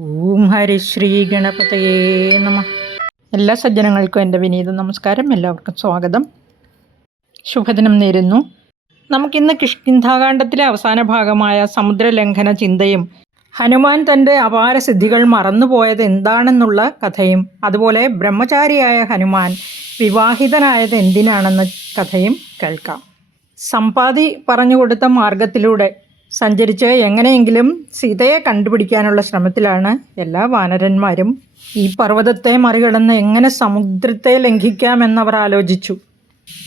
ഓം ഹരി ശ്രീ ഗണപതയേ നമ. എല്ലാ സജ്ജനങ്ങൾക്കും എന്റെ വിനീത നമസ്കാരം. എല്ലാവർക്കും സ്വാഗതം. ശുഭദിനം നേരുന്നു. നമുക്കിന്ന് കിഷ്കിന്ധാകാന്ഡത്തിലെ അവസാന ഭാഗമായ സമുദ്രലംഘന ചിന്തയും ഹനുമാൻ തന്റെ അപാര സിദ്ധികൾ മറന്നുപോയത് എന്താണെന്നുള്ള കഥയും അതുപോലെ ബ്രഹ്മചാരിയായ ഹനുമാൻ വിവാഹിതനായത് എന്തിനാണെന്ന കഥയും കേൾക്കാം. സമ്പാദി പറഞ്ഞു കൊടുത്ത മാർഗത്തിലൂടെ സഞ്ചരിച്ച് എങ്ങനെയെങ്കിലും സീതയെ കണ്ടുപിടിക്കാനുള്ള ശ്രമത്തിലാണ് എല്ലാ വാനരന്മാരും. ഈ പർവതത്തെ മറികടന്ന് എങ്ങനെ സമുദ്രത്തെ ലംഘിക്കാമെന്നവർ ആലോചിച്ചു.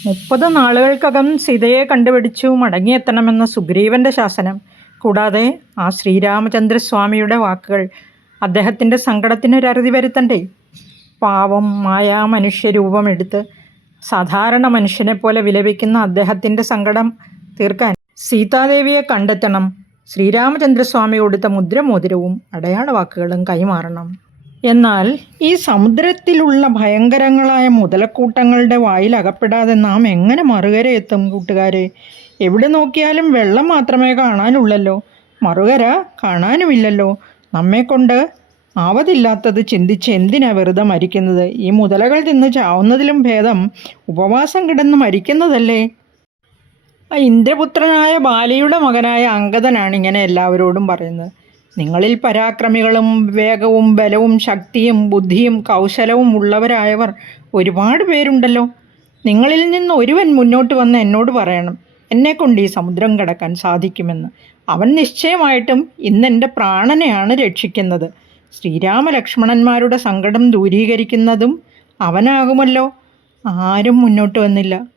മുപ്പത് നാളുകൾക്കകം സീതയെ കണ്ടുപിടിച്ചു മടങ്ങിയെത്തണമെന്ന സുഗ്രീവന്റെ ശാസനം. കൂടാതെ ആ ശ്രീരാമചന്ദ്രസ്വാമിയുടെ വാക്കുകൾ അദ്ദേഹത്തിന്റെ സങ്കടത്തിനൊരറുതി വരുത്തണ്ടേ? പാവം മായാ മനുഷ്യരൂപമെടുത്ത് സാധാരണ മനുഷ്യനെ പോലെ വിലപിക്കുന്ന അദ്ദേഹത്തിന്റെ സങ്കടം തീർക്കാൻ സീതാദേവിയെ കണ്ടെത്തണം. ശ്രീരാമചന്ദ്രസ്വാമി കൊടുത്ത മുദ്രമോതിരവും അടയാളവാക്കുകളും കൈമാറണം. എന്നാൽ ഈ സമുദ്രത്തിലുള്ള ഭയങ്കരങ്ങളായ മുതലക്കൂട്ടങ്ങളുടെ വായിൽ അകപ്പെടാതെ നാം എങ്ങനെ മറുകര എത്തും കൂട്ടുകാരെ? എവിടെ നോക്കിയാലും വെള്ളം മാത്രമേ കാണാനുള്ളല്ലോ. മറുകര കാണാനുമില്ലല്ലോ. നമ്മെക്കൊണ്ട് ആവതില്ലാത്തത് ചിന്തിച്ച് എന്തിനാ വെറുതെ മരിക്കുന്നത്? ഈ മുതലകൾ തിന്ന് ചാവുന്നതിലും ഭേദം ഉപവാസം കിടന്ന് മരിക്കുന്നതല്ലേ? ഇന്ദ്രപുത്രനായ ബാലിയുടെ മകനായ അങ്കദനാണ് ഇങ്ങനെ എല്ലാവരോടും പറയുന്നത്. നിങ്ങളിൽ പരാക്രമികളും വേഗവും ബലവും ശക്തിയും ബുദ്ധിയും കൗശലവും ഉള്ളവരായവർ ഒരുപാട് പേരുണ്ടല്ലോ. നിങ്ങളിൽ നിന്ന് ഒരുവൻ മുന്നോട്ട് വന്ന് എന്നോട് പറയണം. എന്നെക്കൊണ്ട് ഈ സമുദ്രം കടക്കാൻ സാധിക്കുമെന്ന്. അവൻ നിശ്ചയമായിട്ടും ഇന്നെന്റെ പ്രാണനെയാണ് രക്ഷിക്കുന്നത്. ശ്രീരാമലക്ഷ്മണന്മാരുടെ സങ്കടം ദൂരീകരിക്കുന്നതും അവനാകുമല്ലോ. ആരും മുന്നോട്ട് വന്നില്ല.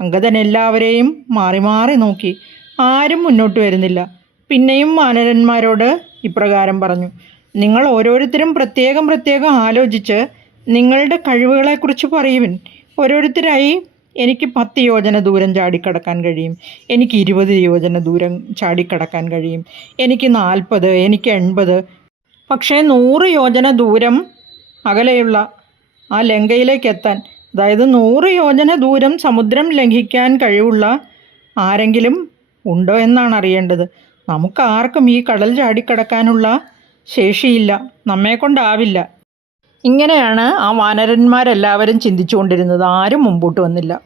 അങ്കദൻ എല്ലാവരെയും മാറി മാറി നോക്കി. ആരും മുന്നോട്ട് വരുന്നില്ല. പിന്നെയും മാനരന്മാരോട് ഇപ്രകാരം പറഞ്ഞു. നിങ്ങൾ ഓരോരുത്തരും പ്രത്യേകം പ്രത്യേകം ആലോചിച്ച് നിങ്ങളുടെ കഴിവുകളെക്കുറിച്ച് പറയുവിൻ. ഓരോരുത്തരായി എനിക്ക് പത്ത് യോജന ദൂരം ചാടിക്കടക്കാൻ കഴിയും. എനിക്ക് ഇരുപത് യോജന ദൂരം ചാടിക്കടക്കാൻ കഴിയും. എനിക്ക് നാൽപ്പത് എനിക്ക് എൺപത്. പക്ഷേ നൂറ് യോജന ദൂരം അകലെയുള്ള ആ ലങ്കയിലേക്ക് എത്താൻ അതായത് നൂറ് യോജന ദൂരം സമുദ്രം ലംഘിക്കാൻ കഴിവുള്ള ആരെങ്കിലും ഉണ്ടോ എന്നാണ് അറിയേണ്ടത്. നമുക്ക് ആർക്കും ഈ കടൽ ചാടിക്കടക്കാനുള്ള ശേഷിയില്ല. നമ്മെ കൊണ്ടാവില്ല. ഇങ്ങനെയാണ് ആ വാനരന്മാരെല്ലാവരും ചിന്തിച്ചുകൊണ്ടിരുന്നത്. ആരും മുമ്പോട്ട് വന്നില്ല.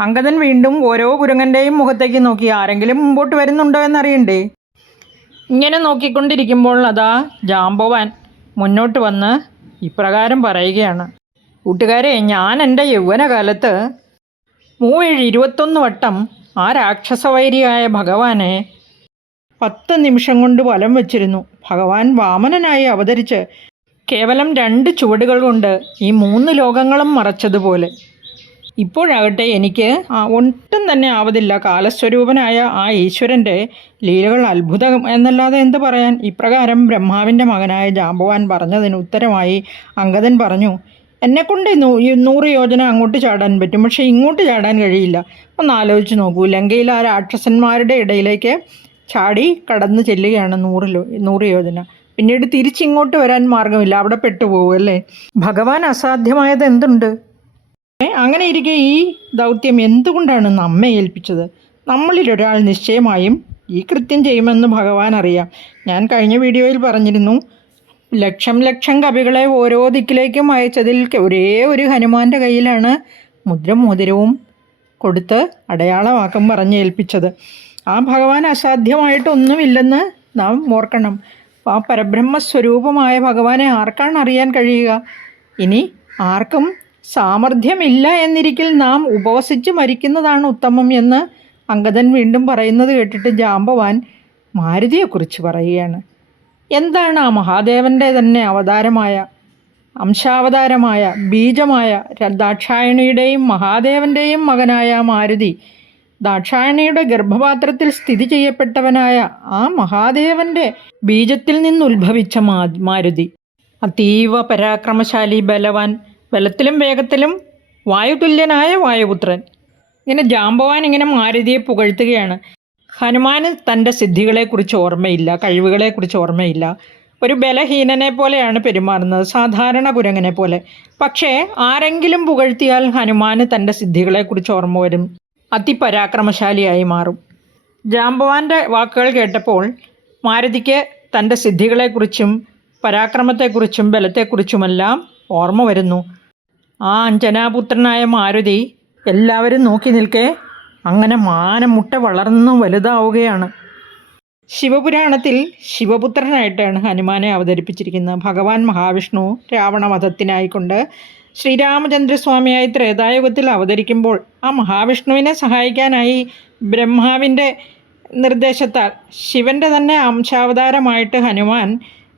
അങ്കദൻ വീണ്ടും ഓരോ കുരങ്ങന്റെയും മുഖത്തേക്ക് നോക്കി ആരെങ്കിലും മുമ്പോട്ട് വരുന്നുണ്ടോ എന്നറിയണ്ടേ? ഇങ്ങനെ നോക്കിക്കൊണ്ടിരിക്കുമ്പോൾ അതാ ജാംബവാൻ മുന്നോട്ട് വന്ന് ഇപ്രകാരം പറയുകയാണ്. കൂട്ടുകാരെ ഞാൻ എന്റെ യൗവനകാലത്ത് മൂവേഴ് ഇരുപത്തൊന്ന് വട്ടം ആ രാക്ഷസവൈരിയായ ഭഗവാനെ പത്ത് നിമിഷം കൊണ്ട് വലം വച്ചിരുന്നു. ഭഗവാൻ വാമനനായി അവതരിച്ച് കേവലം രണ്ട് ചുവടുകൾ കൊണ്ട് ഈ മൂന്ന് ലോകങ്ങളും മറച്ചതുപോലെ. ഇപ്പോഴാകട്ടെ എനിക്ക് ഒട്ടും തന്നെ ആവതില്ല. കാലസ്വരൂപനായ ആ ഈശ്വരന്റെ ലീലകൾ അത്ഭുതം എന്നല്ലാതെ എന്ത് പറയാൻ? ഇപ്രകാരം ബ്രഹ്മാവിന്റെ മകനായ ജാമ്പവാൻ പറഞ്ഞതിന് ഉത്തരമായി അങ്കദൻ പറഞ്ഞു എന്നെക്കൊണ്ട് കൊണ്ട് ഈ നൂറ് യോജന അങ്ങോട്ട് ചാടാൻ പറ്റും. പക്ഷേ ഇങ്ങോട്ട് ചാടാൻ കഴിയില്ല. ഒന്ന് ആലോചിച്ച് നോക്കൂ. ലങ്കയിൽ ആ രാക്ഷസന്മാരുടെ ഇടയിലേക്ക് ചാടി കടന്നു ചെല്ലുകയാണ് നൂറ് നൂറ് യോജന. പിന്നീട് തിരിച്ചിങ്ങോട്ട് വരാൻ മാർഗമില്ല. അവിടെ പെട്ടുപോകും അല്ലേ? ഭഗവാൻ അസാധ്യമായത് എന്തുണ്ട്? അങ്ങനെ ഇരിക്കെ ഈ ദൗത്യം എന്തുകൊണ്ടാണ് നമ്മെ ഏൽപ്പിച്ചത്? നമ്മളിൽ ഒരാൾ നിശ്ചയമായും ഈ കൃത്യം ചെയ്യുമെന്ന് ഭഗവാൻ അറിയാം. ഞാൻ കഴിഞ്ഞ വീഡിയോയിൽ പറഞ്ഞിരുന്നു ലക്ഷം ലക്ഷം കവികളെ ഓരോ ദിക്കിലേക്കും അയച്ചതിൽ ഒരേ ഒരു ഹനുമാന്റെ കയ്യിലാണ് മുദ്രമോതിരവും കൊടുത്ത് അടയാളവാക്കം പറഞ്ഞ് ഏൽപ്പിച്ചത്. ആ ഭഗവാൻ അസാധ്യമായിട്ടൊന്നുമില്ലെന്ന് നാം ഓർക്കണം. ആ പരബ്രഹ്മസ്വരൂപമായ ഭഗവാനെ ആർക്കാണ് അറിയാൻ കഴിയുക? ഇനി ആർക്കും സാമർഥ്യമില്ല എന്നിരിക്കൽ നാം ഉപവസിച്ച് മരിക്കുന്നതാണ് ഉത്തമം എന്ന് അങ്കദൻ വീണ്ടും പറയുന്നത് കേട്ടിട്ട് ജാമ്പവാൻ മാരുതിയെക്കുറിച്ച് പറയുകയാണ്. എന്താണ് ആ മഹാദേവന്റെ തന്നെ അവതാരമായ അംശാവതാരമായ ബീജമായ ദാക്ഷായണിയുടെയും മഹാദേവന്റെയും മകനായ മാരുതി ദാക്ഷായണിയുടെ ഗർഭപാത്രത്തിൽ സ്ഥിതി ചെയ്യപ്പെട്ടവനായ ആ മഹാദേവന്റെ ബീജത്തിൽ നിന്നുത്ഭവിച്ച മാ മാരുതി. അതീവ പരാക്രമശാലി ബലവാൻ ബലത്തിലും വേഗത്തിലും വായുതുല്യനായ വായുപുത്രൻ. ഇങ്ങനെ ജാമ്പവാൻ ഇങ്ങനെ മാരുതിയെ പുകഴ്ത്തുകയാണ്. ഹനുമാന് തന്റെ സിദ്ധികളെക്കുറിച്ച് ഓർമ്മയില്ല കഴിവുകളെക്കുറിച്ച് ഓർമ്മയില്ല. ഒരു ബലഹീനനെ പോലെയാണ് പെരുമാറുന്നത് സാധാരണ കുരങ്ങനെ പോലെ. പക്ഷേ ആരെങ്കിലും പുകഴ്ത്തിയാൽ ഹനുമാന് തന്റെ സിദ്ധികളെക്കുറിച്ച് ഓർമ്മ വരും അതിപരാക്രമശാലിയായി മാറും. ജാമ്പവാന്റെ വാക്കുകൾ കേട്ടപ്പോൾ മാരുതിക്ക് തന്റെ സിദ്ധികളെക്കുറിച്ചും പരാക്രമത്തെക്കുറിച്ചും ബലത്തെക്കുറിച്ചുമെല്ലാം ഓർമ്മ വരുന്നു. ആ അഞ്ജനാപുത്രനായ മാരുതി എല്ലാവരും നോക്കി നിൽക്കെ അങ്ങനെ മാനമുട്ട വളർന്നു വലുതാവുകയാണ്. ശിവപുരാണത്തിൽ ശിവപുത്രനായിട്ടാണ് ഹനുമാനെ അവതരിപ്പിച്ചിരിക്കുന്നത് ഭഗവാൻ മഹാവിഷ്ണു രാവണവധത്തിനായിക്കൊണ്ട് ശ്രീരാമചന്ദ്രസ്വാമിയായി ത്രേതായുഗത്തിൽ അവതരിക്കുമ്പോൾ ആ മഹാവിഷ്ണുവിനെ സഹായിക്കാനായി ബ്രഹ്മാവിന്റെ നിർദ്ദേശത്താൽ ശിവന്റെ തന്നെ അംശാവതാരമായിട്ട് ഹനുമാൻ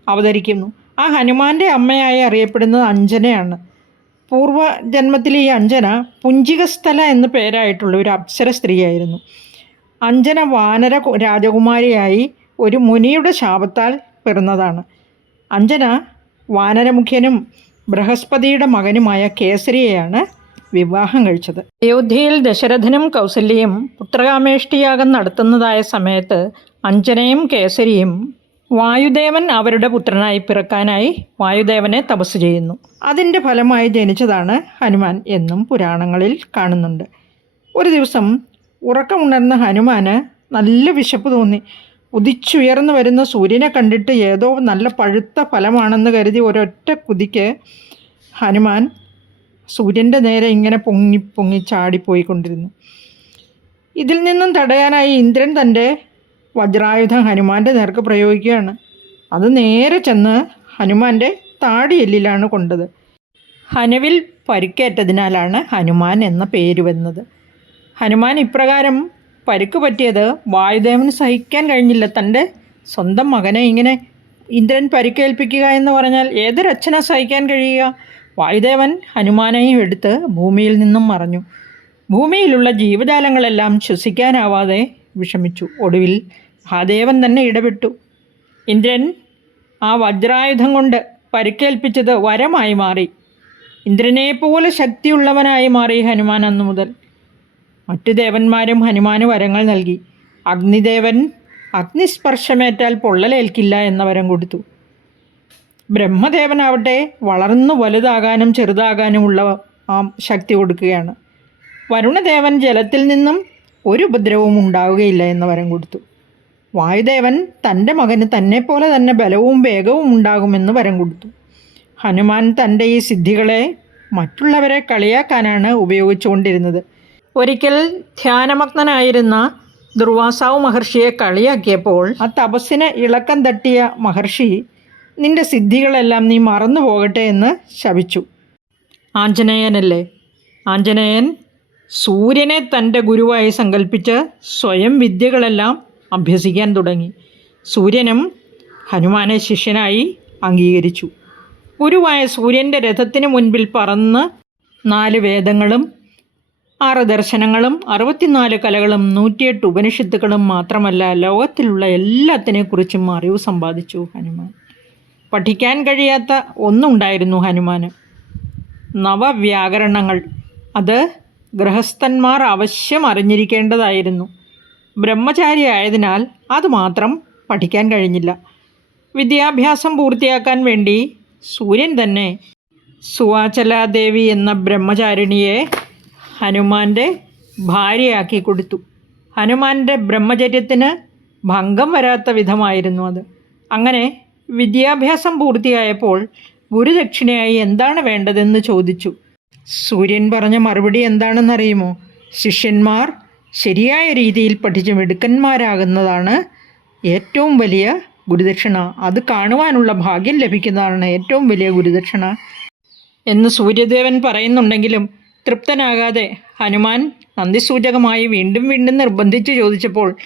അവതരിക്കുന്നു. ആ ഹനുമാന്റെ അമ്മയായി അറിയപ്പെടുന്നത് അഞ്ജനയാണ്. പൂർവജന്മത്തിൽ ഈ അഞ്ജന പുഞ്ചികസ്ഥല എന്ന പേരായിട്ടുള്ള ഒരു അപ്സര സ്ത്രീയായിരുന്നു. അഞ്ജന വാനര രാജകുമാരിയായി ഒരു മുനിയുടെ ശാപത്താൽ പിറന്നതാണ്. അഞ്ജന വാനരമുഖ്യനും ബൃഹസ്പതിയുടെ മകനുമായ കേസരിയെയാണ് വിവാഹം കഴിച്ചത്. അയോധ്യയിൽ ദശരഥനും കൗസല്യയും പുത്രകാമേഷ്ടിയാഗം നടത്തുന്നതായ സമയത്ത് അഞ്ജനയും കേസരിയും വായുദേവൻ അവരുടെ പുത്രനായി പിറക്കാനായി വായുദേവനെ തപസ് ചെയ്യുന്നു. അതിന്റെ ഫലമായി ജനിച്ചതാണ് ഹനുമാൻ എന്നും പുരാണങ്ങളിൽ കാണുന്നുണ്ട്. ഒരു ദിവസം ഉറക്കമുണർന്ന ഹനുമാന് നല്ല വിശപ്പ് തോന്നി. ഉദിച്ചുയർന്നു വരുന്ന സൂര്യനെ കണ്ടിട്ട് ഏതോ നല്ല പഴുത്ത ഫലമാണെന്ന് കരുതി ഒരൊറ്റ കുതിക്ക് ഹനുമാൻ സൂര്യന്റെ നേരെ ഇങ്ങനെ പൊങ്ങി പൊങ്ങി ചാടിപ്പോയിക്കൊണ്ടിരുന്നു. ഇതിൽ നിന്നും തടയാനായി ഇന്ദ്രൻ തന്റെ വജ്രായുധം ഹനുമാന്റെ നേർക്ക് പ്രയോഗിക്കുകയാണ്. അത് നേരെ ചെന്ന് ഹനുമാന്റെ താടിയെല്ലിലാണ് കൊണ്ടത്. ഹനുവിൽ പരിക്കേറ്റതിനാലാണ് ഹനുമാൻ എന്ന പേര് വന്നത്. ഹനുമാൻ ഇപ്രകാരം പരിക്ക് പറ്റിയത് വായുദേവന് സഹിക്കാൻ കഴിഞ്ഞില്ല. തന്റെ സ്വന്തം മകനെ ഇങ്ങനെ ഇന്ദ്രൻ പരിക്കേൽപ്പിക്കുക എന്ന് പറഞ്ഞാൽ ഏതൊരച്ഛനാ സഹിക്കാൻ കഴിയുക? വായുദേവൻ ഹനുമാനെയും എടുത്ത് ഭൂമിയിൽ നിന്നും മറഞ്ഞു. ഭൂമിയിലുള്ള ജീവജാലങ്ങളെല്ലാം ശ്വസിക്കാനാവാതെ വിഷമിച്ചു. ഒടുവിൽ മഹാദേവൻ തന്നെ ഇടപെട്ടു. ഇന്ദ്രൻ ആ വജ്രായുധം കൊണ്ട് പരിക്കേൽപ്പിച്ചത് വരമായി മാറി. ഇന്ദ്രനെപ്പോലെ ശക്തിയുള്ളവനായി മാറി ഹനുമാൻ അന്നു മുതൽ. മറ്റു ദേവന്മാരും ഹനുമാന് വരങ്ങൾ നൽകി. അഗ്നിദേവൻ അഗ്നിസ്പർശമേറ്റാൽ പൊള്ളലേൽക്കില്ല എന്ന വരം കൊടുത്തു. ബ്രഹ്മദേവനാവട്ടെ വളർന്നു വലുതാകാനും ചെറുതാകാനുമുള്ള ആ ശക്തി കൊടുക്കുകയാണ്. വരുണദേവൻ ജലത്തിൽ നിന്നും ഒരു ഉപദ്രവവും ഉണ്ടാവുകയില്ല എന്ന വരം കൊടുത്തു. വായുദേവൻ തന്റെ മകന് തന്നെപ്പോലെ തന്നെ ബലവും വേഗവും ഉണ്ടാകുമെന്ന് വരം കൊടുത്തു. ഹനുമാൻ തന്റെ ഈ സിദ്ധികളെ മറ്റുള്ളവരെ കളിയാക്കാനാണ് ഉപയോഗിച്ചുകൊണ്ടിരുന്നത്. ഒരിക്കൽ ധ്യാനമഗ്നനായിരുന്ന ദുർവാസാവ് മഹർഷിയെ കളിയാക്കിയപ്പോൾ ആ തപസ്സിന് ഇളക്കം തട്ടിയ മഹർഷി നിന്റെ സിദ്ധികളെല്ലാം നീ മറന്നു പോകട്ടെ എന്ന് ശപിച്ചു. ആഞ്ജനേയനല്ലേ? ആഞ്ജനേയൻ സൂര്യനെ തന്റെ ഗുരുവായി സങ്കല്പിച്ച് സ്വയം വിദ്യകളെല്ലാം അഭ്യസിക്കാൻ തുടങ്ങി. സൂര്യനും ഹനുമാനെ ശിഷ്യനായി അംഗീകരിച്ചു. ഗുരുവായ സൂര്യന്റെ രഥത്തിന് മുൻപിൽ പറന്ന് നാല് വേദങ്ങളും ആറ് ദർശനങ്ങളും അറുപത്തിനാല് കലകളും നൂറ്റിയെട്ട് ഉപനിഷത്തുക്കളും മാത്രമല്ല ലോകത്തിലുള്ള എല്ലാത്തിനെക്കുറിച്ചും അറിവ് സമ്പാദിച്ചു ഹനുമാൻ. പഠിക്കാൻ കഴിയാത്ത ഒന്നുണ്ടായിരുന്നു ഹനുമാന്. നവവ്യാകരണങ്ങൾ. അത് ഗൃഹസ്ഥന്മാർ അവശ്യം അറിഞ്ഞിരിക്കേണ്ടതായിരുന്നു. ബ്രഹ്മചാരി ആയതിനാൽ അതുമാത്രം പഠിക്കാൻ കഴിഞ്ഞില്ല. വിദ്യാഭ്യാസം പൂർത്തിയാക്കാൻ വേണ്ടി സൂര്യൻ തന്നെ സുവാചലാദേവി എന്ന ബ്രഹ്മചാരിണിയെ ഹനുമാന്റെ ഭാര്യയാക്കി കൊടുത്തു. ഹനുമാന്റെ ബ്രഹ്മചര്യത്തിന് ഭംഗം വരാത്ത വിധമായിരുന്നു അത്. അങ്ങനെ വിദ്യാഭ്യാസം പൂർത്തിയായപ്പോൾ ഗുരുദക്ഷിണയായി എന്താണ് വേണ്ടതെന്ന് ചോദിച്ചു. സൂര്യൻ പറഞ്ഞ മറുപടി എന്താണെന്നറിയുമോ? ശിഷ്യന്മാർ ശരിയായ രീതിയിൽ പഠിച്ച് മിടുക്കന്മാരാകുന്നതാണ് ഏറ്റവും വലിയ ഗുരുദക്ഷിണ. അത് കാണുവാനുള്ള ഭാഗ്യം ലഭിക്കുന്നതാണ് ഏറ്റവും വലിയ ഗുരുദക്ഷിണ. എന്ന് സൂര്യദേവൻ പറയുന്നുണ്ടെങ്കിലും തൃപ്തനാകാതെ ഹനുമാൻ നന്ദിസൂചകമായി വീണ്ടും വീണ്ടും നിർബന്ധിച്ച് ചോദിച്ചപ്പോൾ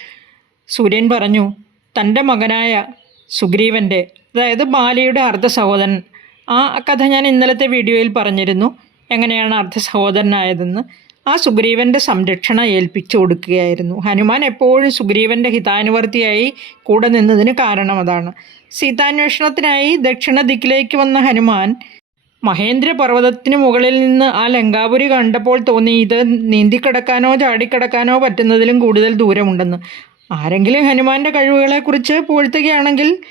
സൂര്യൻ പറഞ്ഞു തന്റെ മകനായ സുഗ്രീവന്റെ അതായത് ബാലയുടെ അർദ്ധ സഹോദരൻ. ആ കഥ ഞാൻ ഇന്നലത്തെ വീഡിയോയിൽ പറഞ്ഞിരുന്നു. എങ്ങനെയാണ് അർദ്ധ സഹോദരനായതെന്ന് ആ സുഗ്രീവന്റെ സംരക്ഷണ ഏൽപ്പിച്ചു കൊടുക്കുകയായിരുന്നു. ഹനുമാൻ എപ്പോഴും സുഗ്രീവന്റെ ഹിതാനുവർത്തിയായി കൂടെ നിന്നതിന് കാരണം അതാണ്. സീതാന്വേഷണത്തിനായി ദക്ഷിണ ദിക്കിലേക്ക് വന്ന ഹനുമാൻ മഹേന്ദ്ര പർവതത്തിന് മുകളിൽ നിന്ന് ആ ലങ്കാപുരി കണ്ടപ്പോൾ തോന്നി ഇത് നീന്തിക്കിടക്കാനോ ചാടിക്കിടക്കാനോ പറ്റുന്നതിലും കൂടുതൽ ദൂരമുണ്ടെന്ന്. ആരെങ്കിലും ഹനുമാന്റെ കഴിവുകളെക്കുറിച്ച് പുകഴ്ത്തുകയാണെങ്കിൽ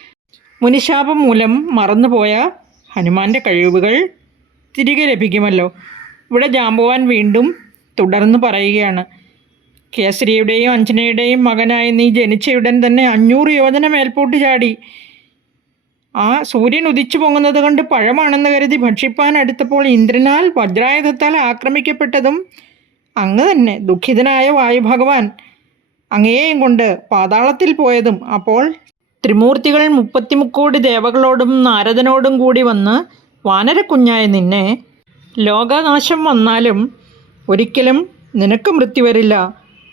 മുനിശാപം മൂലം മറന്നുപോയ ഹനുമാന്റെ കഴിവുകൾ തിരികെ ലഭിക്കുമല്ലോ. ഇവിടെ ജാമ്പവാൻ വീണ്ടും തുടർന്ന് പറയുകയാണ്. കേസരിയുടെയും അഞ്ജനയുടെയും മകനായ നീ ജനിച്ചയുടൻ തന്നെ അഞ്ഞൂറ് യോജന മേൽപോട്ട് ചാടി. ആ സൂര്യൻ ഉദിച്ചു പൊങ്ങുന്നത് കണ്ട് പഴമാണെന്ന് കരുതി ഭക്ഷിപ്പാൻ അടുത്തപ്പോൾ ഇന്ദ്രനാൽ വജ്രായുധത്താൽ ആക്രമിക്കപ്പെട്ടതും അങ്ങ് തന്നെ ദുഃഖിതനായ വായുഭഗവാൻ അങ്ങേയും കൊണ്ട് പാതാളത്തിൽ പോയതും അപ്പോൾ ത്രിമൂർത്തികൾ മുപ്പത്തിമുക്കോടി ദേവകളോടും നാരദനോടും കൂടി വന്ന് വാനരക്കുഞ്ഞായ നിന്നെ ലോകനാശം വന്നാലും ഒരിക്കലും നിനക്ക് മൃത്യു വരില്ല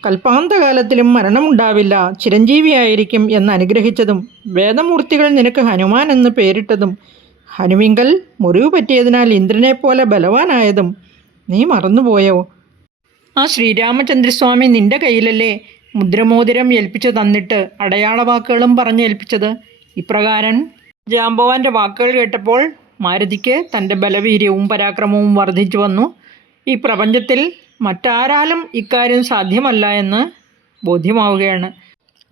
കൽപ്പാന്തകാലത്തിലും മരണമുണ്ടാവില്ല. ചിരഞ്ജീവിയായിരിക്കും എന്ന് അനുഗ്രഹിച്ചതും വേദമൂർത്തികൾ നിനക്ക് ഹനുമാൻ എന്ന് പേരിട്ടതും ഹനുവിങ്കൽ മുറിവ് പറ്റിയതിനാൽ ഇന്ദ്രനെപ്പോലെ ബലവാനായതും നീ മറന്നുപോയോ? ആ ശ്രീരാമചന്ദ്രസ്വാമി നിന്റെ കയ്യിലല്ലേ മുദ്രമോതിരം ഏൽപ്പിച്ചു തന്നിട്ട് അടയാള വാക്കുകളും പറഞ്ഞ് ഏൽപ്പിച്ചത് ഇപ്രകാരം ജാംബവാന്റെ വാക്കുകൾ കേട്ടപ്പോൾ മാരുതിക്ക് തന്റെ ബലവീര്യവും പരാക്രമവും വർദ്ധിച്ചു വന്നു. ഈ പ്രപഞ്ചത്തിൽ മറ്റാരാലും ഇക്കാര്യം സാധ്യമല്ല എന്ന് ബോധ്യമാവുകയാണ്.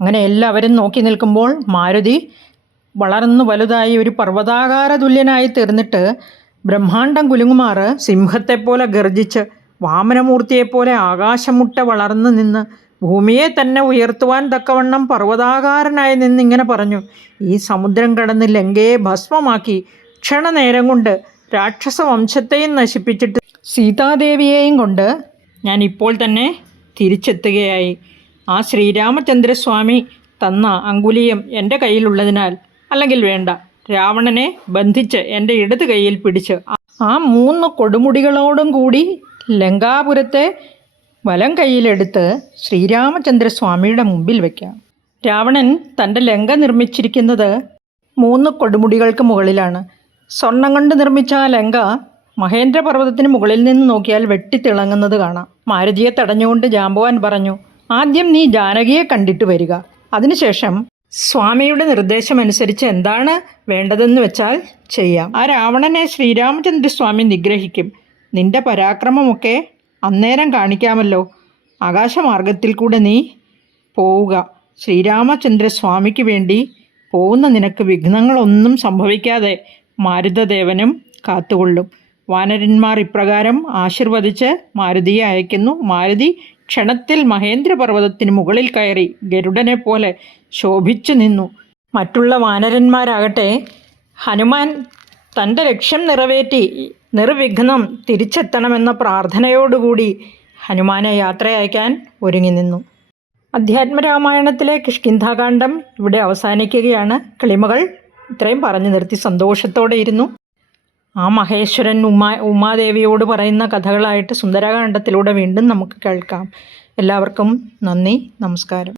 അങ്ങനെ എല്ലാവരും നോക്കി നിൽക്കുമ്പോൾ മാരുതി വളർന്നു വലുതായി ഒരു പർവതാകാര തുല്യനായി തീർന്നിട്ട് ബ്രഹ്മാണ്ടം കുലുങ്ങുമാർ സിംഹത്തെപ്പോലെ ഗർജിച്ച് വാമനമൂർത്തിയെപ്പോലെ ആകാശമുട്ട വളർന്നു നിന്ന് ഭൂമിയെ തന്നെ ഉയർത്തുവാൻ തക്കവണ്ണം പർവതാകാരനായി നിന്നിങ്ങനെ പറഞ്ഞു. ഈ സമുദ്രം കടന്ന് ലങ്കയെ ഭസ്മമാക്കി ക്ഷണനേരം കൊണ്ട് രാക്ഷസ വംശത്തെയും നശിപ്പിച്ചിട്ട് സീതാദേവിയെയും കൊണ്ട് ഞാൻ ഇപ്പോൾ തന്നെ തിരിച്ചെത്തുകയായി. ആ ശ്രീരാമചന്ദ്രസ്വാമി തന്ന അങ്കുലിയം എന്റെ കയ്യിലുള്ളതിനാൽ അല്ലെങ്കിൽ വേണ്ട. രാവണനെ ബന്ധിച്ച് എന്റെ ഇടത് കൈയിൽ പിടിച്ച് ആ- മൂന്ന് കൊടുമുടികളോടും കൂടി ലങ്കാപുരത്തെ വലം കൈയിലെടുത്ത് ശ്രീരാമചന്ദ്രസ്വാമിയുടെ മുമ്പിൽ വയ്ക്കാം രാവണൻ തന്റെ ലങ്ക നിർമ്മിച്ചിരിക്കുന്നത് മൂന്ന് കൊടുമുടികൾക്ക് മുകളിലാണ്. സ്വർണം കൊണ്ട് നിർമ്മിച്ച ആ ലങ്ക മഹേന്ദ്രപർവതത്തിന് മുകളിൽ നിന്ന് നോക്കിയാൽ വെട്ടിത്തിളങ്ങുന്നത് കാണാം. മാരുതിയെ തടഞ്ഞുകൊണ്ട് ജാമ്പവാൻ പറഞ്ഞു ആദ്യം നീ ജാനകിയെ കണ്ടിട്ട് വരിക. അതിനുശേഷം സ്വാമിയുടെ നിർദ്ദേശമനുസരിച്ച് എന്താണ് വേണ്ടതെന്ന് വെച്ചാൽ ചെയ്യാം. ആ രാവണനെ ശ്രീരാമചന്ദ്രസ്വാമി നിഗ്രഹിക്കും. നിന്റെ പരാക്രമമൊക്കെ അന്നേരം കാണിക്കാമല്ലോ. ആകാശമാർഗത്തിൽ കൂടെ നീ പോവുക. ശ്രീരാമചന്ദ്രസ്വാമിക്ക് വേണ്ടി പോകുന്ന നിനക്ക് വിഘ്നങ്ങളൊന്നും സംഭവിക്കാതെ മാരുതദേവനും കാത്തുകൊള്ളും. വാനരന്മാർ ഇപ്രകാരം ആശീർവദിച്ച് മാരുതിയെ അയക്കുന്നു. മാരുതി ക്ഷണത്തിൽ മഹേന്ദ്രപർവതത്തിന് മുകളിൽ കയറി ഗരുഡനെ പോലെ ശോഭിച്ചു നിന്നു. മറ്റുള്ള വാനരന്മാരാകട്ടെ ഹനുമാൻ തന്റെ ലക്ഷ്യം നിറവേറ്റി നിർവിഘ്നം തിരിച്ചെത്തണമെന്ന പ്രാർത്ഥനയോടുകൂടി ഹനുമാനെ യാത്രയയക്കാൻ ഒരുങ്ങി നിന്നു. അധ്യാത്മരാമായണത്തിലെ കിഷ്കിന്ധാകാന്ഡം ഇവിടെ അവസാനിക്കുകയാണ്. കിളിമകൾ ഇത്രയും പറഞ്ഞു നിർത്തി സന്തോഷത്തോടെ ഇരുന്നു. ആ മഹേശ്വരൻ ഉമാ ഉമാദേവിയോട് പറയുന്ന കഥകളായിട്ട് സുന്ദരകാന്ഡത്തിലൂടെ വീണ്ടും നമുക്ക് കേൾക്കാം. എല്ലാവർക്കും നന്ദി നമസ്കാരം.